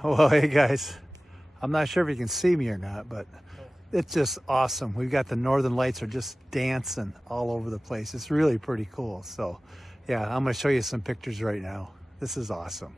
Well, hey guys, I'm not sure if you can see me or not, but it's just awesome. We've got the northern lights are just dancing all over the place. It's really pretty cool. So yeah, I'm gonna show you some pictures right now. This is awesome.